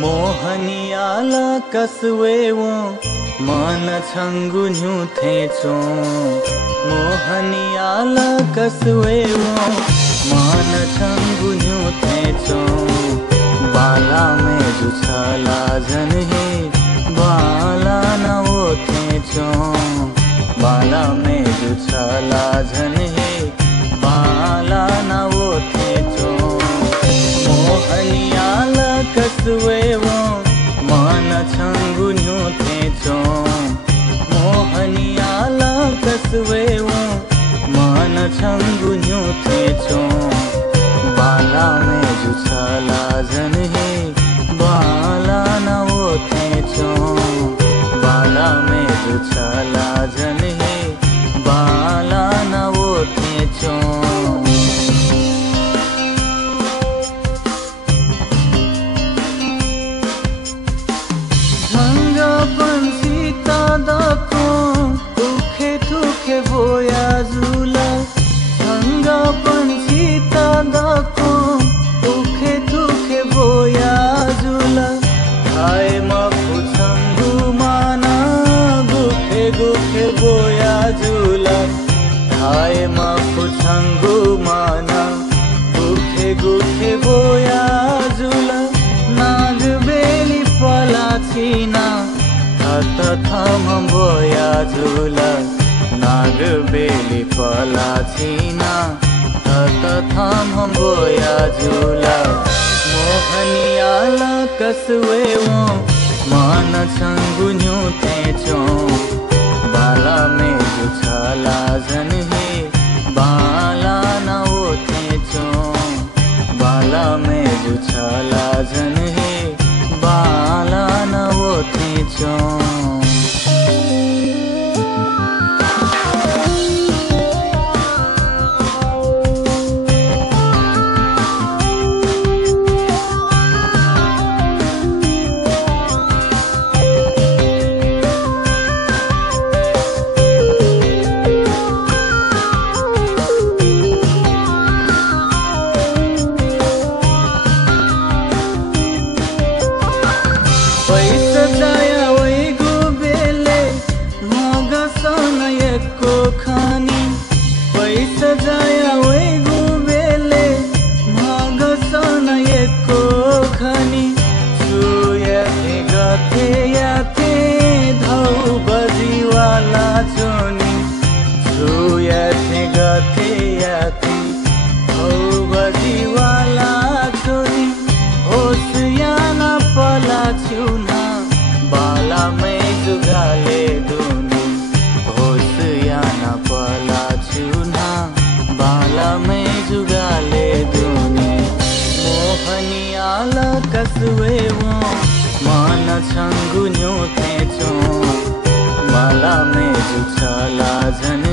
मोहनियाल कसवेवो मन छंगुन्यु थेचो मोहनियाल कसवेवो मन छंगुन्यु थेचो बाला में जुछला जन हे बाला न वो थेचो बाला में जुछला जन हे बाला न वो थेचो मोहनियाल कसवेवो मन छंगुन्यु थेचो मोहनियाल कसवेवो मन छंगुन्यु थेचो बाला में जुछला जन हे बाला न वो थेचो बाला में जुछला जन हे बाला न वो थेचो पंसीता दको दुखे दुखे बोया झूला झंगा पंसीता दको दुखे दुखे बोया झूला खाए मफु छंगु माना गुखे गुखे बोया झूला खाए मफु छंगु माना गुखे गुखे बोया झूला नाग बेली पला छीना थम बोया झूला नाग बेली पला छीना थम बोया झूला मोहनियाल कसवेवो मन छंगुन्यु थेचो बाला में जुछला जन हे बाला न वो थेचो बाला में जुछला जन हे बाला न वो थेचो पैसा जाया वही गुबेले मगसन एको खानी पैसा जाया वही गुबेले मगसन एको खानी छुयाथे गथे याथे धौ बजीवाला चोनी छुयाथे गथे याथे धौ बजीवाला चोनी होशियाना पला छुना बाला में जुगाले दूनी होशियाना पला छुना बाला में जुगाले दूनी मोहनियाल कसवेवो मन छंगुन्यु थेचो बाला में जुछला जन